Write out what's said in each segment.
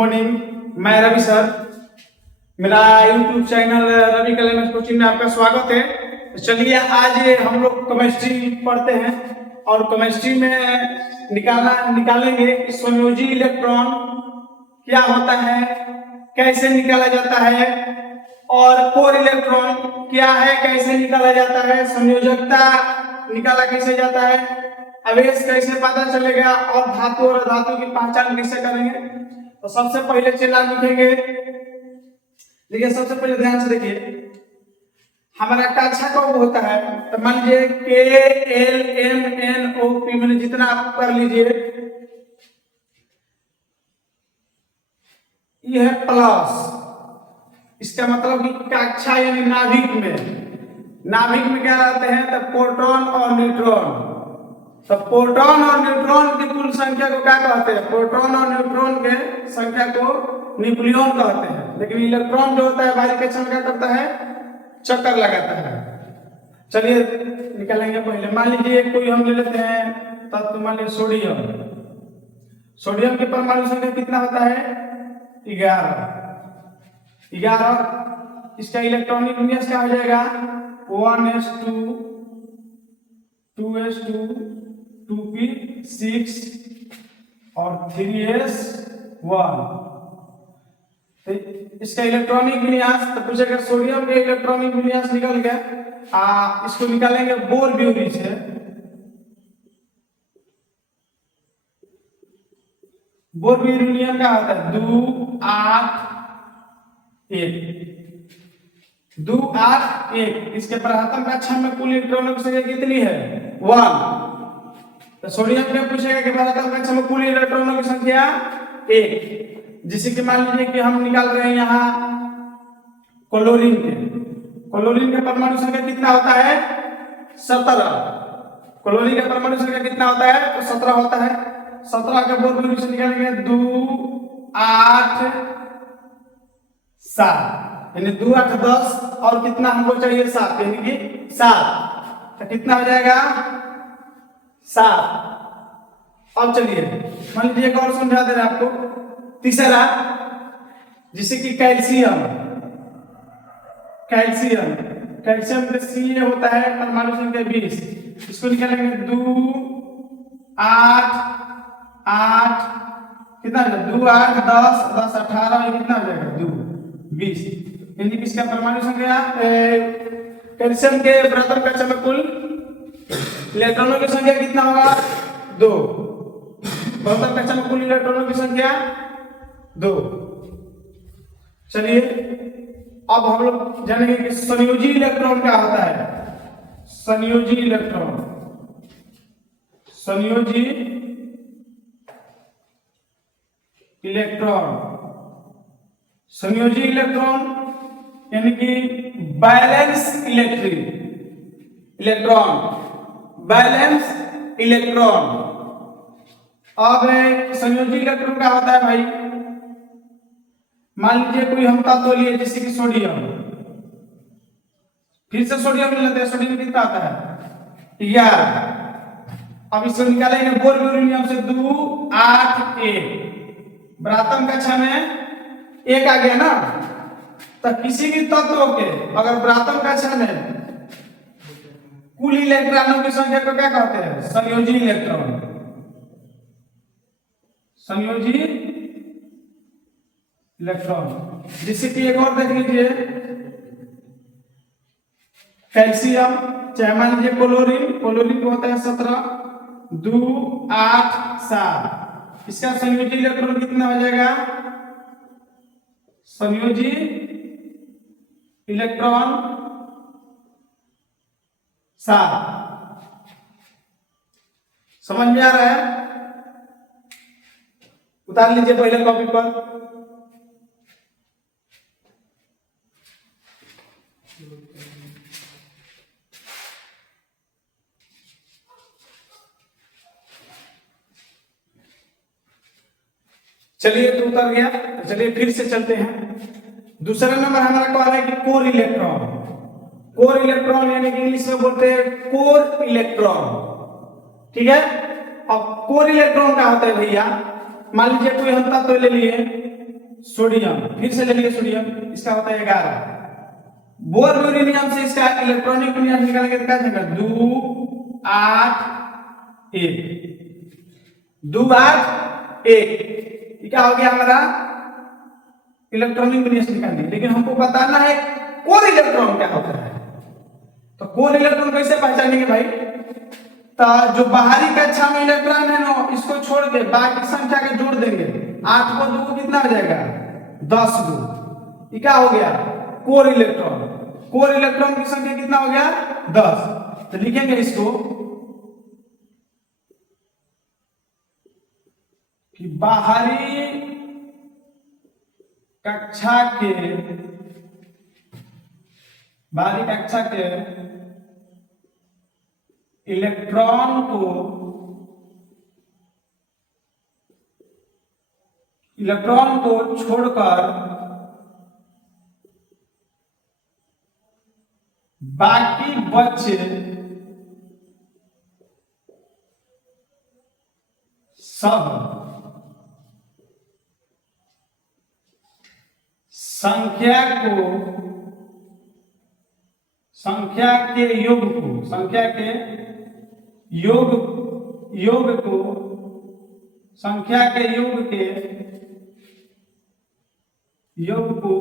Morning. मैं Ravi sir, मेरा YouTube channel Ravi कलेमेंट coaching में आपका स्वागत है। तो चलिए आज हम लोग केमिस्ट्री पढ़ते हैं और केमिस्ट्री में निकालेंगे कि संयोजी इलेक्ट्रॉन क्या होता है, कैसे निकाला जाता है, और कोर इलेक्ट्रॉन क्या है, कैसे निकाला जाता है, संयोजकता निकाला कैसे जाता है, आवेश कैसे पता चलेगा और धातु और अधातु की पहचान कैसे करेंगे। तो सबसे पहले चला लिखेंगे। देखिए सबसे पहले ध्यान से देखिए, हमारा कक्षा कब होता है, तो मान लीजिए KLMNOP मैंने जितना आप कर लीजिए, यह है प्लस, इसका मतलब कि कक्षा यानी नाभिक में क्या रहते हैं, तो प्रोटॉन और न्यूट्रॉन। तो प्रोटॉन और न्यूट्रॉन की कुल संख्या को क्या कहते हैं, प्रोटॉन और न्यूट्रॉन के संख्या को न्यूक्लियन कहते हैं। लेकिन इलेक्ट्रॉन जो होता है बाहरी कक्षा में क्या करता है, चक्कर लगाता है। चलिए निकालेंगे। पहले मान लीजिए कोई हम ले लेते हैं तत्व, मान लीजिए सोडियम के परमाणु संख्या कितना होता है, 11। इसका इलेक्ट्रॉनिक विन्यास क्या हो जाएगा, 1s2 2s2 2p6 और 3s1। तो इसका इलेक्ट्रॉनिक विन्यास, तो पूछेगा सोडियम का इलेक्ट्रॉनिक विन्यास निकल गया। इसको निकालेंगे बोर ब्यूरी से। बोर ब्यूरेनियम का होता है 2 8 1 2 8 1। इसके प्रथम कक्षा में कुल इलेक्ट्रॉनों की संख्या कितनी है, 1। तो सोडियम क्या पूछेगा कि प्रथम कक्षा में कुल इलेक्ट्रॉनों की संख्या 1। जिसे कि मान लीजिए कि हम निकाल रहे हैं यहाँ क्लोरीन के परमाणु संख्या कितना होता है, 17। क्लोरीन का परमाणु संख्या कितना होता है, तो 17 होता है। 17 के बोर ब्यूरी से निकालेंगे 2 8 7, यानी 2 8 10 और कितना हमको चाहिए, 7, यानी कि 7। तो कितना हो जाएगा, 7। अब चलिए मान लीजिए एक और समझा दे रहे हैं आपको, तीसरा, जिसे कि कैल्शियम का सी होता है परमाणु संख्या 20। इसको निकालेंगे 2 8 8 कितना हो जाएगा, 2 8 10 10 18, ये कितना हो जाएगा, 2 20। यानी कि इसका परमाणु संख्या कैल्शियम के प्रथम कक्षा में कुल इलेक्ट्रॉनों की संख्या कितना होगा, 2। प्रथम कक्षा में कुल इलेक्ट्रॉनों की संख्या 2। चलिए अब हम लोग जानेंगे कि संयोजी इलेक्ट्रॉन क्या होता है। संयोजी इलेक्ट्रॉन यानी कि बैलेंस इलेक्ट्रॉन। अब संयोजी इलेक्ट्रॉन क्या होता है भाई, मान लीजिए कोई हम तत्व लिए जैसे कि सोडियम, फिर से सोडियम ले लेते हैं। सोडियम कितना आता है, 11। अब इसको निकालेंगे बोर ब्यूरेनियम से 2 8 1। प्रथम कक्षा में 1 आ गया ना, तो किसी भी तत्व के अगर प्रथम कक्षा में कुल इलेक्ट्रॉनों की संख्या को क्या कहते हैं, संयोजी इलेक्ट्रॉन। जिससे कि एक और देख लीजिए, कैल्शियम, चाहे मान लीजिए क्लोरीन को होता है 17 2 8 7। इसका संयोजी इलेक्ट्रॉन कितना हो जाएगा, संयोजी इलेक्ट्रॉन 7। समझ में आ रहा है, उतार लीजिए पहले कॉपी पर। चलिए तो उतर गया। तो चलिए फिर से चलते हैं। दूसरा नंबर हमारा कह रहा है कि कोर इलेक्ट्रॉन यानी कि इंग्लिश में बोलते हैं कोर इलेक्ट्रॉन। ठीक है। अब कोर इलेक्ट्रॉन क्या होता है भैया, मान लीजिए कोई हम तत्व ले लिए सोडियम, फिर से ले लिए सोडियम, इसका होता है 11। बोरोनियम से इसका इलेक्ट्रॉनिक विन्यास निकालेंगे तो क्या जाएगा 2 8 1, 2 8 1। क्या हो गया हमारा इलेक्ट्रॉनिक विन्यास निकाल दिया। लेकिन हमको बताना है कोर इलेक्ट्रॉन क्या होता है। तो कोर इलेक्ट्रॉन कैसे पहचानेंगे भाई? तो जो बाहरी कक्षा में इलेक्ट्रॉन है ना, इसको छोड़ के बाकी संख्या के जोड़ देंगे। 8 को 2 कितना हो जाएगा 10 गो। ये क्या हो गया कोर इलेक्ट्रॉन। कोर इलेक्ट्रॉन की संख्या कितना हो गया 10। तो लिखेंगे इसको कि बाहरी कक्षा के इलेक्ट्रॉन को छोड़कर बाकी बचे सब संख्या के योग को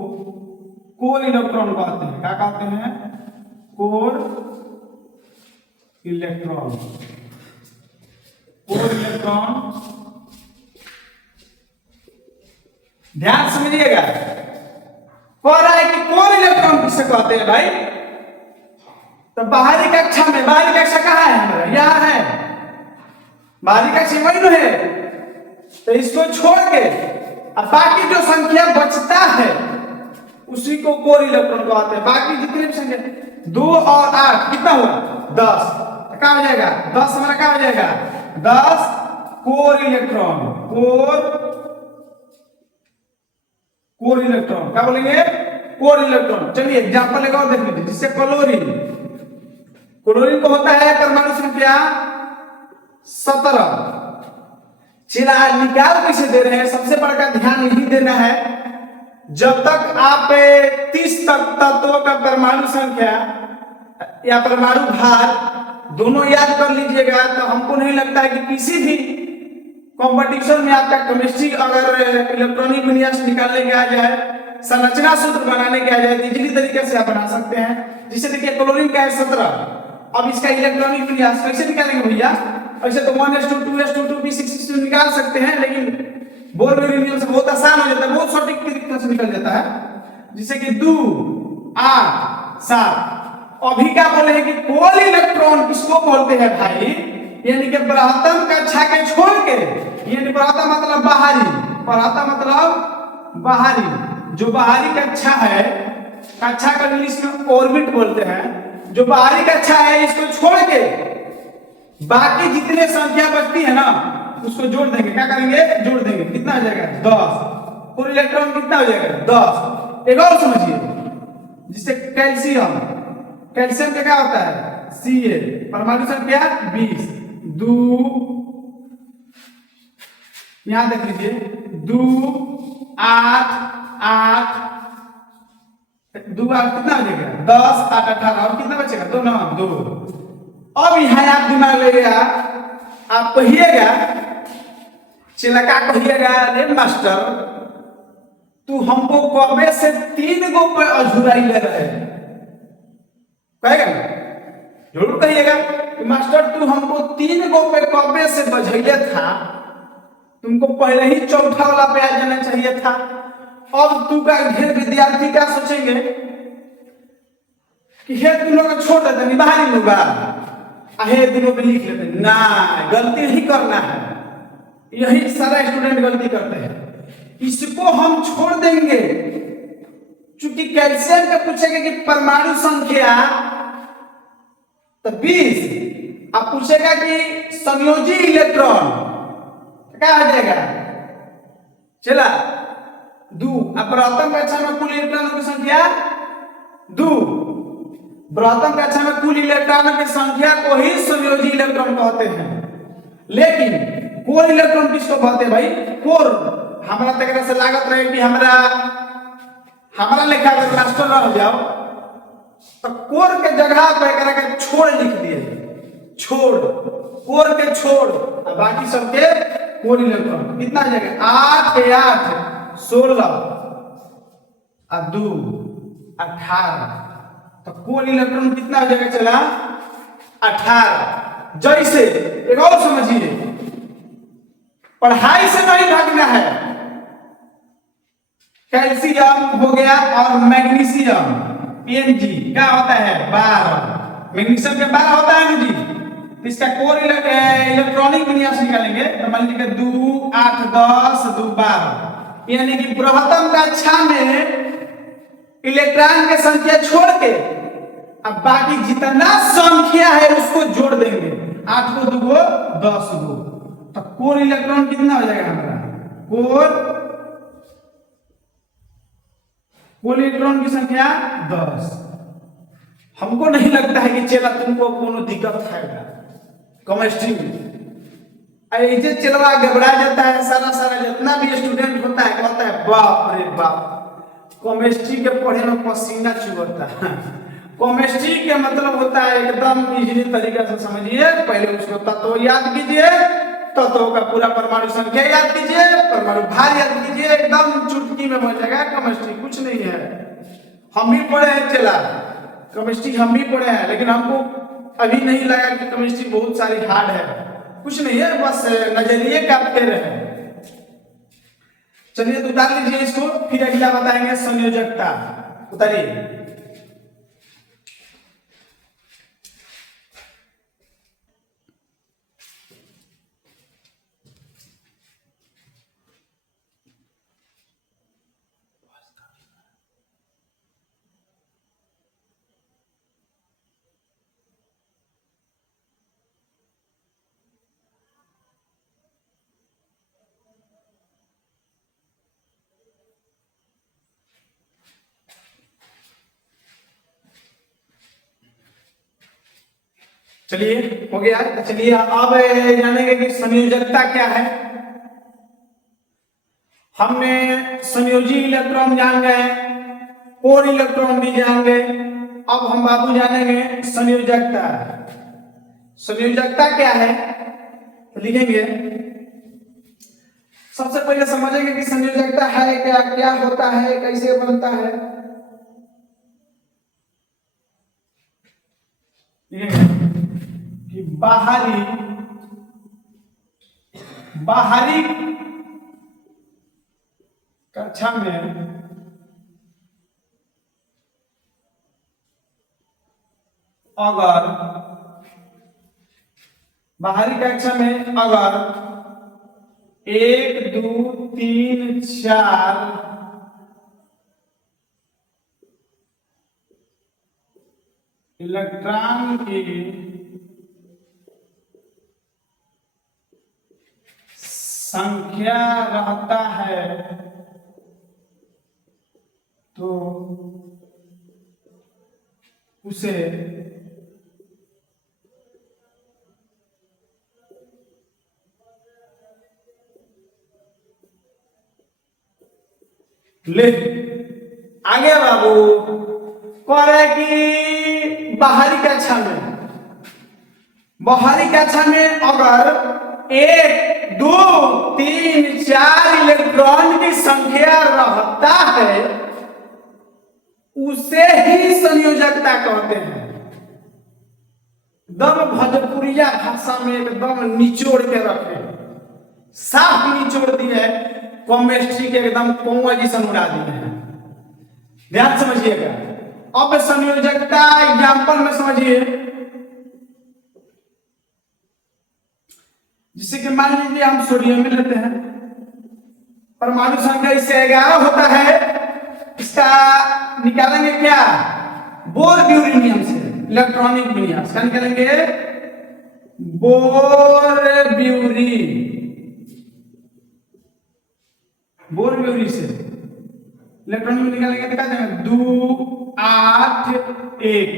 कोर इलेक्ट्रॉन कहते हैं। क्या कहते हैं कोर इलेक्ट्रॉन। ध्यान समझिएगा, कह रहा है कि कोर इलेक्ट्रॉन किसे कहते हैं भाई? तो बाहरी कक्षा कहाँ है हमारा? यहाँ है बाहरी कक्षा वही है। तो इसको छोड़ के अब बाकी जो संख्या बचता है उसी को कोर इलेक्ट्रॉन कहते हैं। बाकी जितने भी संख्या 2 और 8 कितना हुआ 10। क्या हो जाएगा 10 हमारा क्या हो जाएगा 10 कोर इलेक्ट्रॉन। कोर इलेक्ट्रॉन क्या बोलेंगे कोर इलेक्ट्रॉन। चलिए एग्जांपल एक और देख लीजिए, जिससे क्लोरीन को होता है परमाणु संख्या 17। चला निकाल कैसे दे रहे हैं? सबसे बड़ा ध्यान यही देना है, जब तक आप 30 तक तत्वों का परमाणु संख्या या परमाणु भार दोनों याद कर लीजिएगा तो हमको नहीं लगता है कि किसी भी कंपटीशन में आपका केमिस्ट्री अगर इलेक्ट्रॉनिक विन्यास निकालने के आ जाए, संरचना सूत्र बनाने के आ जाए, इजीली तरीके से आप बना सकते हैं। जिसे देखिए क्लोरीन का है 17। अब इसका इलेक्ट्रॉनिक विन्यास कैसे निकालेंगे भैया? ऐसे तो 1s2 2s2 2p6 निकाल सकते हैं, लेकिन बोरोनियम से बहुत आसान हो जाता है, बहुत सटीक तरीके से निकल जाता है। जिसे कि 2 8 7। अभी क्या बोले हैं कि कोर इलेक्ट्रॉन किसको बोलते हैं भाई? यानी कि प्रथम कक्षा के छोड़ के, यानी प्रथम मतलब बाहरी, जो बाहरी कक्षा है, कक्षा का इंग्लिश में ऑर्बिट बोलते हैं। जो बाहरी कक्षा है इसको छोड़ के बाकी जितने संख्या बचती है ना उसको जोड़ देंगे। क्या करेंगे जोड़ देंगे। कितना हो जाएगा 10। कोर इलेक्ट्रॉन कितना हो जाएगा 10। एक और समझिए, जिससे कैल्शियम का क्या होता है Ca, परमाणु संख्या 20। 2 यहां देख लीजिए 2 8 8 2 8 कितना हो जाएगा 10 8 18 और कितना बचेगा 2 9 2। अब यहां आप दिमाग लगेगा, आप कहिएगा चिलका कहिएगा रे मास्टर तू हमको कबे से 3 गो पे अधूराई ले रहे हैं। कहेगा ना, जरूर कहिएगा कि मास्टर तू हमको 3 गो पे कबे से बझैले था, तुमको पहले ही चौथा वाला पे आ जाना चाहिए था। अब तू का ढेर विद्यार्थी क्या सोचेंगे कि हे तुम लोग छोड़ देते नहीं बाहरी लोग हे दोनों पे लिख लेते। ना, गलती नहीं करना है, यही सारा स्टूडेंट गलती करते हैं। इसको हम छोड़ देंगे, चूंकि कैल्शियम का पूछेगा कि परमाणु संख्या तो 20, अब पूछेगा कि संयोजी इलेक्ट्रॉन क्या आ जाएगा चला 2। अब प्रथम कक्षा में कुल इलेक्ट्रॉनों की संख्या 2। प्रथम कक्षा में कुल इलेक्ट्रॉनों की संख्या को ही संयोजी इलेक्ट्रॉन कहते हैं। लेकिन कोर इलेक्ट्रॉन किसको कहते हैं भाई? कोर हमरा तक से लागत रहे कि हमरा लेखा अगर मास्टर रह जाओ तो कोर के जगह पे एकरा के छोड़ लिख दिए, छोड़, कोर के छोड़ और बाकी सबके कोर इलेक्ट्रॉन कितना जगह 8 8 16 और 2 18, तो कोर इलेक्ट्रॉन कितना जगह चला 18। जैसे एक और समझिए, पढ़ाई से नहीं भागना है। कैल्शियम हो गया और मैग्नीशियम Mg क्या होता है 12, मैग्नीशियम के 12 होता है ना जी, तो इसका कोर इलेक्ट्रॉनिक विन्यास निकालेंगे तो मान लीजिए 2 8 10 2 12, यानी कि बृहत्तम कक्षा में इलेक्ट्रॉन की संख्या छोड़ के अब बाकी जितना संख्या है उसको जोड़ देंगे, 8 को 2 को 10 को, तो कोर इलेक्ट्रॉन कितना हो जाएगा हमारा, कोर इलेक्ट्रॉन की संख्या 10। हमको नहीं लगता है कि चला तुमको कोनो दिक्कत है केमिस्ट्री में। ऐसे चलवा घबरा जाता है, सारा जितना भी स्टूडेंट होता है कहता है बाप रे बाप केमिस्ट्री के पढ़े में पसीना चुभता है। केमिस्ट्री के मतलब होता है एकदम इजीली तरीका से समझिए, पहले उसको तत्व याद कीजिए, तत्वों का पूरा परमाणु संख्या याद कीजिए, परमाणु भार याद कीजिए, एकदम चुटकी में हो जाएगा। केमिस्ट्री कुछ नहीं है, हम भी पढ़े हैं चला केमिस्ट्री, हम भी पढ़े हैं, लेकिन हमको अभी नहीं लगा कि केमिस्ट्री बहुत सारी हार्ड है, कुछ नहीं है, बस नजरिए का फेर है। चलिए तो उतार लीजिए इसको, फिर अगला बताएंगे संयोजकता। उतारिए। चलिए हो गया। चलिए अब जानेंगे कि संयोजकता क्या है। हमने संयोजी इलेक्ट्रॉन जान गए, कोर इलेक्ट्रॉन भी जान गए, अब हम बाबू जानेंगे संयोजकता। संयोजकता क्या है तो लिखेंगे, सबसे पहले समझेंगे कि संयोजकता है क्या, क्या होता है, कैसे बनता है। लिखेंगे कि बाहरी कक्षा में अगर अगर 1 2 3 4 इलेक्ट्रॉन की संख्या रहता है तो उसे ले आगे बाबू कह रहे कि बाहरी कक्षा में अगर 1 2 3 4 इलेक्ट्रॉन की संख्या रहता है उसे ही संयोजकता कहते हैं। दम भोजपुरिया भाषा में एकदम निचोड़ के रखे, साफ निचोड़ दिए, केमिस्ट्री के एकदम कौवा जैसा उड़ा दिए हैं। ध्यान समझिएगा। अब संयोजकता एग्जाम्पल में समझिए, जिसे कि मान लीजिए हम सोडियम में लेते हैं, परमाणु संख्या इससे 11 होता है, इसका निकालेंगे क्या बोर ब्यूरेनियम से इलेक्ट्रॉनिक विन्यास, क्या निकालेंगे बोर ब्यूरी से इलेक्ट्रॉनिक निकालेंगे तो क्या देंगे 2 8 1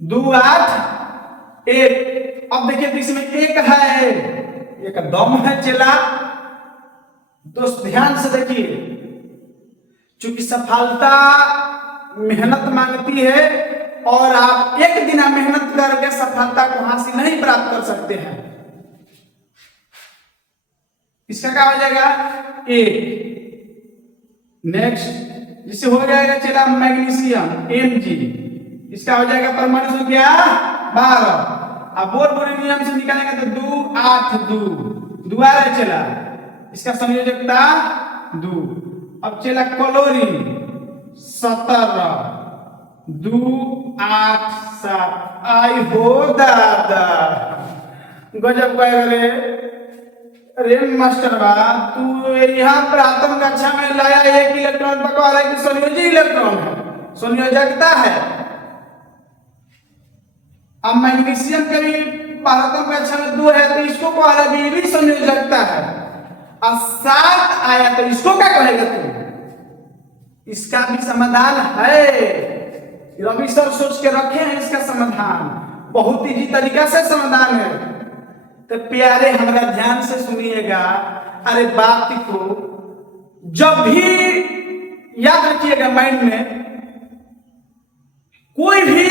2 8 1। अब देखिए तो इसमें एक है, एक दम है चला, दोस्त ध्यान से देखिए, चूंकि सफलता मेहनत मांगती है और आप एक दिन मेहनत करके सफलता को हासिल नहीं प्राप्त कर सकते हैं। इसका क्या हो जाएगा? एक। नेक्स्ट जिससे हो जाएगा चला मैग्नीशियम Mg, इसका हो जाएगा परमाणु संख्या 12। अब बोरोनियम से निकालेंगे तो 2 8 2 दोबारा चला, इसका संयोजकता 2। अब चला क्लोरीन 17 2 8 7। आई हो दादा, गजब गए रे। अरे मास्टर बा, तू यहाँ प्रथम कक्षा में लाया एक इलेक्ट्रॉन पकवा रहा है कि संयोजी इलेक्ट्रॉन है, संयोजकता है। अब मैग्नीशियम के भी प्रथम कक्षा में 2 है तो इसको कह रहा है भी संयोजकता है। और 7 आया तो इसको क्या कहेगा तू? इसका भी समाधान है, रवि सर सोच के रखे हैं इसका समाधान, बहुत ही तरीका से समाधान है। तो प्यारे हमारा ध्यान से सुनिएगा, अरे बात को जब भी याद रखिएगा माइंड में, कोई भी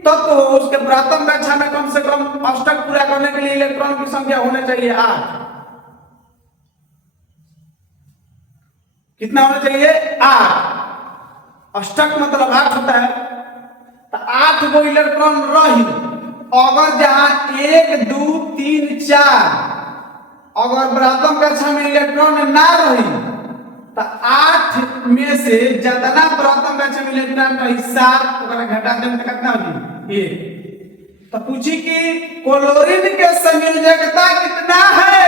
तत्व हो उसके प्रथम कक्षा में कम से कम अष्टक पूरा करने के लिए इलेक्ट्रॉन की संख्या होना चाहिए 8। कितना होना चाहिए? 8। अष्टक मतलब 8 होता है, तो 8 गो इलेक्ट्रॉन रही। अगर जहां 1 2 3 4 अगर प्रथम कक्षा में इलेक्ट्रॉन ना रही तो 8 में से जितना प्रथम कक्षा में इलेक्ट्रॉन रही 7 घटा दें तो कितना होगी? 1। तो पूछी कि क्लोरीन के संयोजकता कितना है,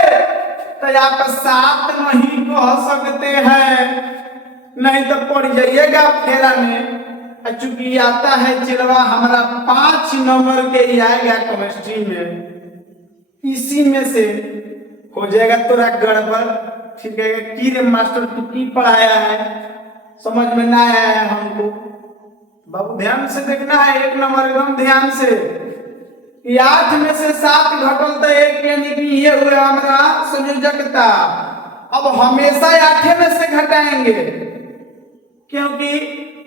तो आप 7 नहीं कह सकते हैं, नहीं तो पड़ जाइएगा फेरा में। चूंकि आता है चिलवा हमारा 5 नंबर के ही आएगा केमिस्ट्री में, इसी में से हो जाएगा थोड़ा गड़बड़। ठीक है कि रे मास्टर तू की पढ़ाया है, समझ में ना आया है हमको। बाबू ध्यान से देखना है, 1 नंबर एकदम ध्यान से। 8 में से 7 घटल तो 1, यानी कि ये हुआ हमारा संयोजकता। अब हमेशा 8 में से घटाएंगे, क्योंकि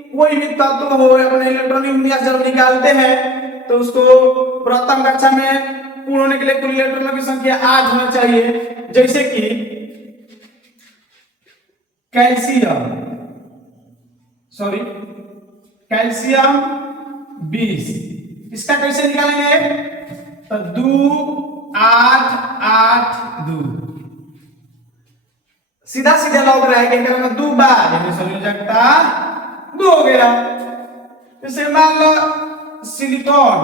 कोई भी तत्व हो अपने इलेक्ट्रॉनिक विन्यास जब निकालते हैं तो उसको प्रथम कक्षा में पूर्ण होने के लिए कुल इलेक्ट्रॉनों की संख्या 8 होना चाहिए। जैसे कि कैल्शियम 20, इसका कैसे निकालेंगे? तो 2 8 8 2 सीधा सीधा लॉग रहेगा में 2 बार, यानी संयोजकता 2 हो गया। जैसे मान लो सिलिकॉन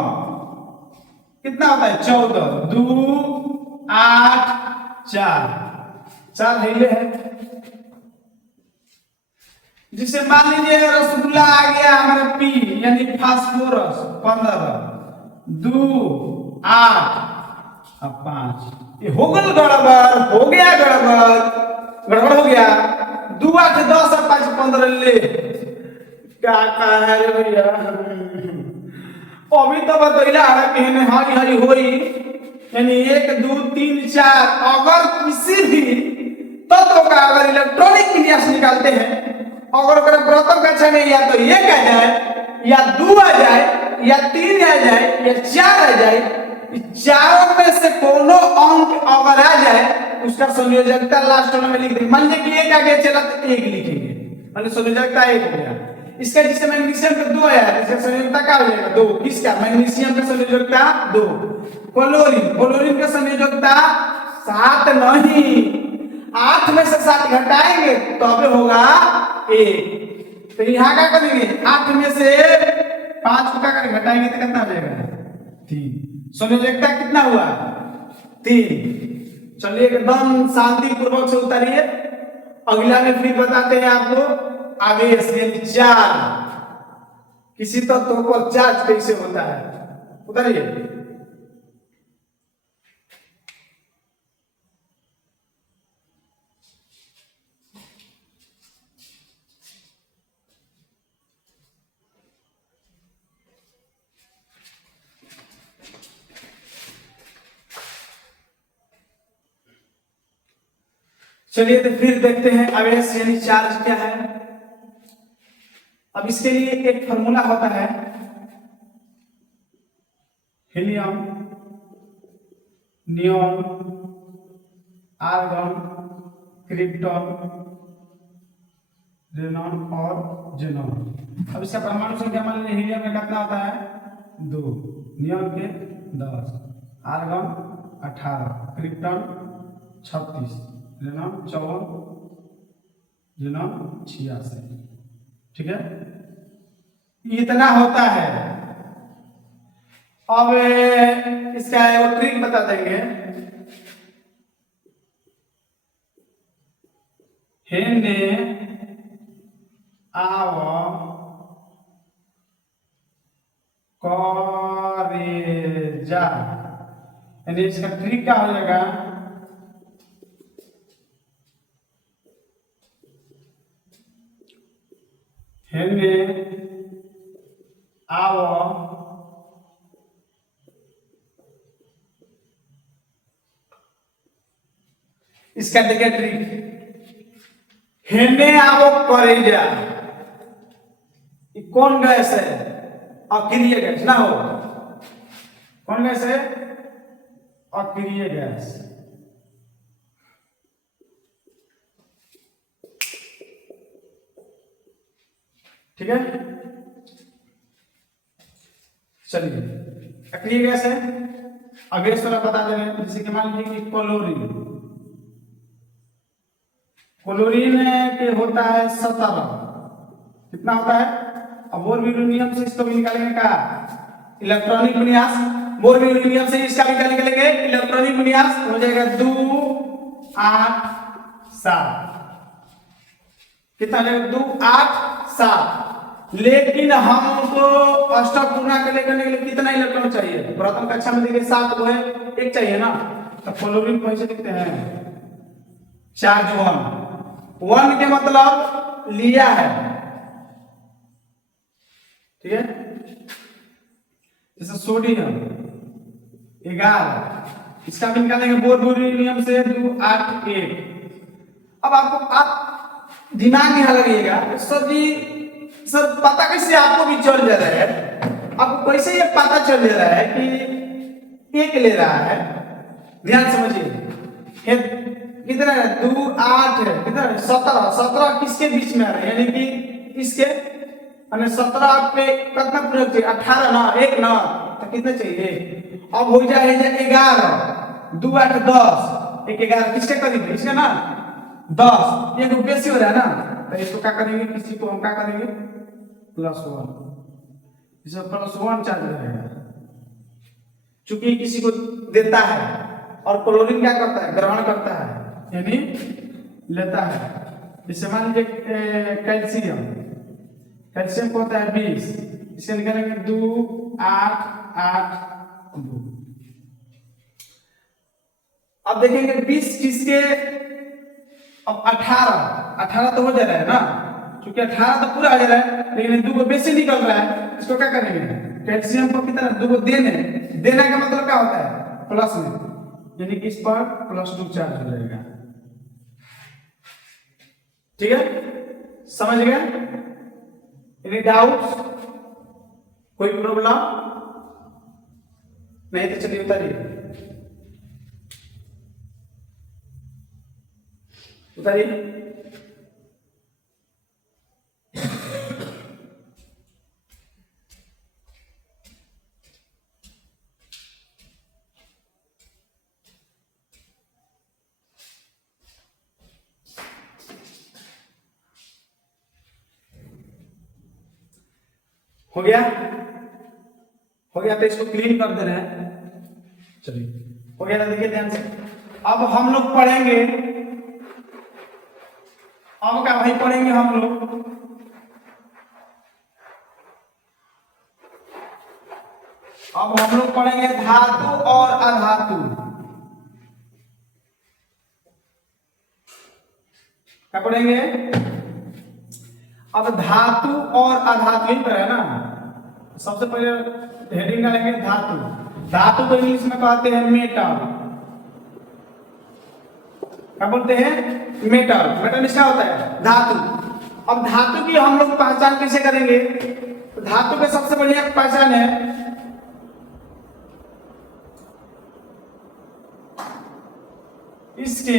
कितना होता है? 14 2 8 4 हिले है। जिसे मान लीजिए रसगुल्ला आ गया हमारा P, यानी फास्फोरस 15 2 8 5। ये हो गया गड़बड़, हो गया गड़बड़ हो गया। 2 8 10 5 15 ले क्या कहा है रे भैया? अभी तो बतैला है कि हरी हरी होई, यानी 1 2 3 4 अगर किसी भी तत्व का अगर इलेक्ट्रॉनिक विन्यास निकालते हैं, अगर प्रथम कक्षा में या तो 1 आ जाए या 2 आ जाए या 3 आ जाए या 4 आ जाए, चारों में से कोनो अंक अगर आ जाए उसका संयोजकता लास्ट में लिख देंगे। मान लीजिए कि 1 आ गया चला तो 1 लिखेंगे, मान संयोजकता 1 हो गया। इसका जिससे मैग्नीशियम का 2 आया, इसका संयोजकता क्या हो जाएगा? 2। किसका? मैग्नीशियम का संयोजकता 2। क्लोरीन का संयोजकता 7 नहीं, 8 में से 7 घटाएंगे तब होगा 1। तो यहाँ क्या करेंगे? 8 में से 5 को क्या करेंगे? घटाएंगे तो कितना हो जाएगा? 3। संयोजकता कितना हुआ? 3। चलिए एकदम शांति पूर्वक से उतारिए, अगला में फिर बताते हैं आपको आवेश यानी चार्ज, किसी तत्व पर चार्ज कैसे होता है। उतारिए। चलिए तो फिर देखते हैं आवेश यानी चार्ज क्या है। अब इसके लिए एक फॉर्मूला होता है, helium, neon, argon, krypton, Renan और जेनॉन। अब इसका परमाणु संख्या मान लीजिए हीलियम में कितना होता है 2, नियॉन के 10, आर्गन 18, क्रिप्टॉन 36, रेनॉन 54, जेनॉन 86। ठीक है, इतना होता है। अब इसका एक ट्रिक बता देंगे। हेने आव करेजा, यानी इसका ट्रिक क्या हो जाएगा, हेने आव इसका देखिए ट्रिक, हेने आवो करेजा, कौन गैस है, अक्रिय गैस ना हो, कौन गैस है, अक्रिय गैस। ठीक है, चलिए अक्रिय गैस है। अगेंस्ट वाला बता दे रहे हैं, जैसे कि मान लीजिए कि क्लोरीन, क्लोरीन के होता है 17, कितना होता है। अब बोर्बिउरेनियम से इसको भी निकालेंगे का इलेक्ट्रॉनिक विन्यास, बोर्बिउरेनियम से इसका भी निकालेंगे इलेक्ट्रॉनिक विन्यास, हो जाएगा 2 8 7, कितना हो जाएगा 2 8 7। लेकिन हमको अष्टपूर्णा के लिए करने के लिए कितना इलेक्ट्रॉन चाहिए, प्रथम कक्षा में देखिए 7 को है, एक चाहिए ना, तो क्लोरीन को ऐसे लिखते हैं चार्ज 1 के मतलब लिया है। ठीक है, जैसे सोडियम 11, इसका भी निकालेंगे बोर्बिउरेनियम से 2 8 1। अब आप दिमाग यहाँ लगाइएगा, सर जी सर पता कैसे आपको भी चल जा रहा है, आपको कैसे ये पता चल जा रहा है कि एक ले रहा है, ध्यान समझिए, कितना है 2 8 है, कितना है 17, 17 किसके बीच में आ रहा है, यानी कि इसके, 17 पे कितना पूरा चाहिए 18 ना, एक ना, तो कितना चाहिए, अब हो जाए 11, 2 8 10, 1 11 किसके करीब है, इसका ना 10, ये तो बेसी हो रहा है ना, तो इसको क्या करेंगे, किसी को हम क्या करेंगे +1, इसे +1 चार्ज रहेगा, चूंकि किसी को देता है, और क्लोरीन क्या करता है, ग्रहण करता है, यानी लेता है। जैसे मान लीजिए कैल्शियम, कैल्शियम को होता है 20, इसे निकालेंगे 2 8 8 2। अब देखेंगे 20 किसके, अब 18 तो हो जा रहा है ना, क्योंकि 18 तो पूरा आ जा रहा है, लेकिन 2 को बेसी निकल रहा है, इसको क्या करेंगे, कैल्शियम को कितना 2 को देने का मतलब क्या होता है प्लस में, यानी कि इस पर +2 चार्ज हो जाएगा। ठीक है, समझ गए, एनी डाउट्स, कोई प्रॉब्लम नहीं, तो चलिए उतारिए उतारिए। हो गया, हो गया, तो इसको क्लीन कर दे रहे हैं। चलिए हो गया ना, देखिए ध्यान से। अब हम लोग पढ़ेंगे, अब क्या भाई पढ़ेंगे हम लोग, अब हम लोग पढ़ेंगे धातु और अधातु। क्या पढ़ेंगे, अब धातु और अधातु ही पर है ना। सबसे पहले हेडिंग डालेंगे धातु, धातु को इंग्लिश में कहते हैं मेटल, क्या बोलते हैं मेटल, मेटल क्या होता है? धातु। अब धातु की हम लोग पहचान कैसे करेंगे? तो धातु के सबसे बढ़िया पहचान है इसके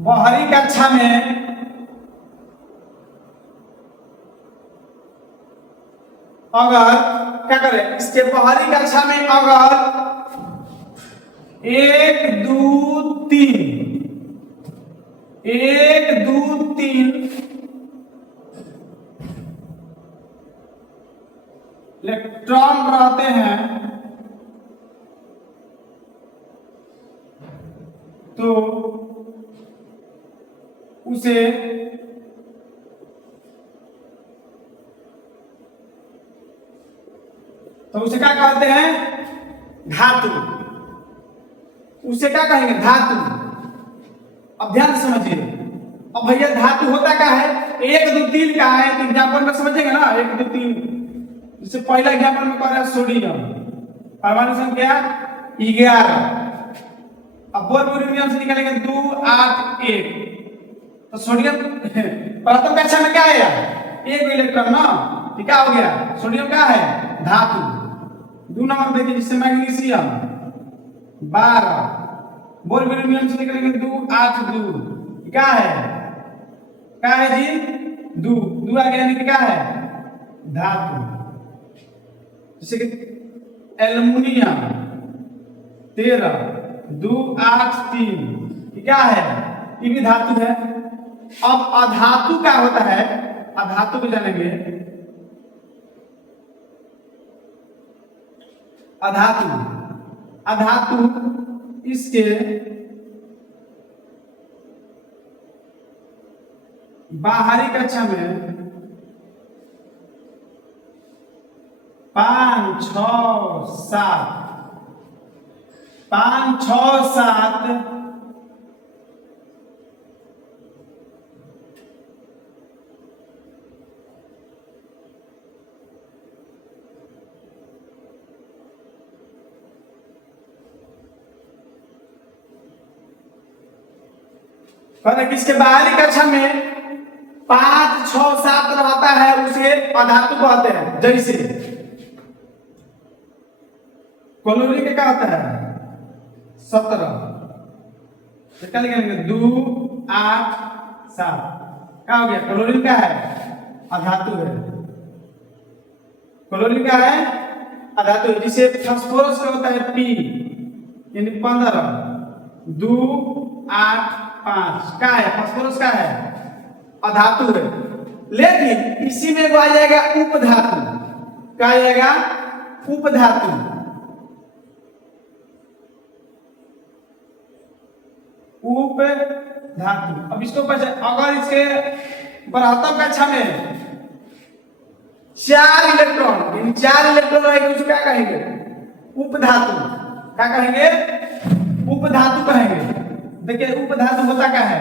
बाहरी कक्षा में अगर क्या करें, इसके बाहरी कक्षा में अगर 1 2 3 इलेक्ट्रॉन रहते हैं तो उसे क्या कहते हैं? धातु। उसे क्या कहेंगे? धातु। अब ध्यान से समझिए। अब भैया धातु होता क्या है? 1 2 3 का है तो एग्जाम्पल में समझेंगे ना, 1 2 3। जैसे पहला एग्जाम्पल में कह रहा है सोडियम, परमाणु संख्या 11। अब बोरोनियम से निकालेंगे 2 8 1। तो सोडियम प्रथम कक्षा में क्या है यार? 1 इलेक्ट्रॉन ना, तो क्या हो गया? सोडियम क्या है? धातु। 2 नंबर देखिए, जिससे मैग्नीशियम 12, बोरोनियम से निकालेंगे 2 8 2। क्या है? क्या है जी? 2 2 आ गया, क्या है? धातु। जैसे कि एल्युमिनियम 13, 2 8 3। क्या है? ये भी धातु है। अब अधातु क्या होता है? अधातु को जानेंगे। अधातु इसके बाहरी कक्षा में 5 6 7 किसके बाहरी कक्षा में 5 6 7 रहता है, उसे अधातु कहते हैं। जैसे क्लोरीन का क्या होता है? 17। निकाल लेंगे 2 8 7। क्या हो गया? क्लोरीन क्या है? अधातु है। क्लोरीन क्या है? अधातु है। जिसे फास्फोरस का होता है P, यानी 15 2 8 5। क्या है? फास्फोरस क्या है? अधातु है। लेकिन इसी में आ जाएगा उपधातु। क्या आ जाएगा? उपधातु। उपधातु। अब इसको अगर इसके बृहत्तम कक्षा में 4 इलेक्ट्रॉन, यानी 4 इलेक्ट्रॉन रहेंगे, उसको क्या कहेंगे? उपधातु। क्या कहेंगे? उपधातु कहेंगे। देखिए उपधातु होता क्या है?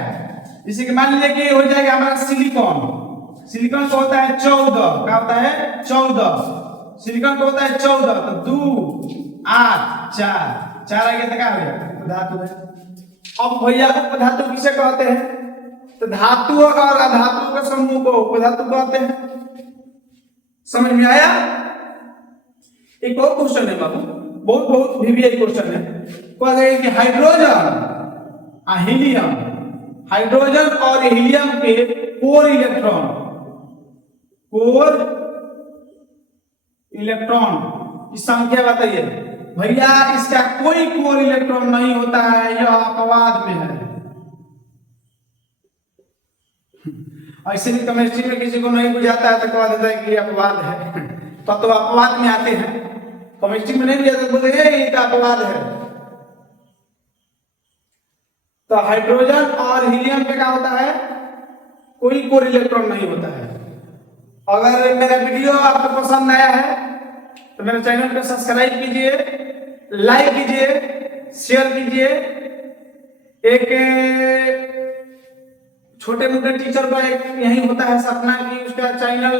जैसे कि मान लीजिए कि हो जाएगा हमारा सिलिकॉन। सिलिकॉन को होता है 14। क्या होता है? 14। सिलिकॉन को होता है 14। तो 2 8 4 4 आ गया तो क्या हो गया? उपधातु है। अब भैया उपधातु किसे कहते हैं? तो धातु और अधातु के समूह को उपधातु कहते हैं। समझ में आया? एक और क्वेश्चन है बाबू, बहुत वीवीआई क्वेश्चन है। कह रहे हैं कि हाइड्रोजन और हीलियम के कोर इलेक्ट्रॉन की संख्या बताइए। भैया इसका कोई कोर इलेक्ट्रॉन नहीं होता है, यह अपवाद में है। ऐसे भी केमिस्ट्री में किसी को नहीं बुझाता है तो कह देता है कि अपवाद है। तो अपवाद में आते हैं। केमिस्ट्री में नहीं बुझाता तो बोलते हैं ये अपवाद है। तो हाइड्रोजन और हीलियम पे क्या होता है? कोई कोर इलेक्ट्रॉन नहीं होता है। अगर मेरा वीडियो आपको पसंद आया है तो मेरे चैनल को सब्सक्राइब कीजिए, लाइक कीजिए, शेयर कीजिए। एक छोटे मोटे टीचर का एक यही होता है सपना कि उसका चैनल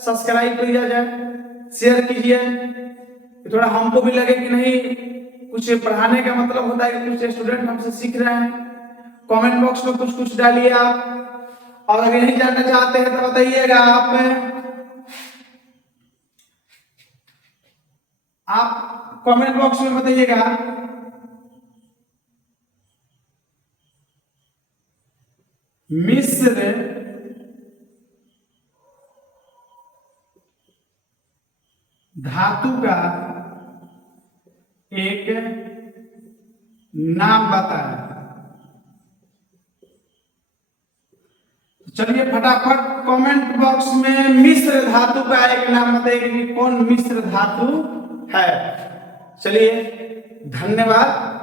सब्सक्राइब किया जाए, शेयर कीजिए, थोड़ा हमको भी लगे कि नहीं कुछ पढ़ाने का मतलब होता है कि कुछ स्टूडेंट हमसे सीख रहे हैं। कमेंट बॉक्स में कुछ कुछ डालिए आप, और अगर नहीं जानना चाहते हैं तो बताइएगा। आप कमेंट बॉक्स में बताइएगा। मिस्र धातु का एक नाम बताएं। चलिए फटाफट कमेंट बॉक्स में मिस्र धातु का एक नाम बताइए कि कौन मिस्र धातु है। चलिए धन्यवाद।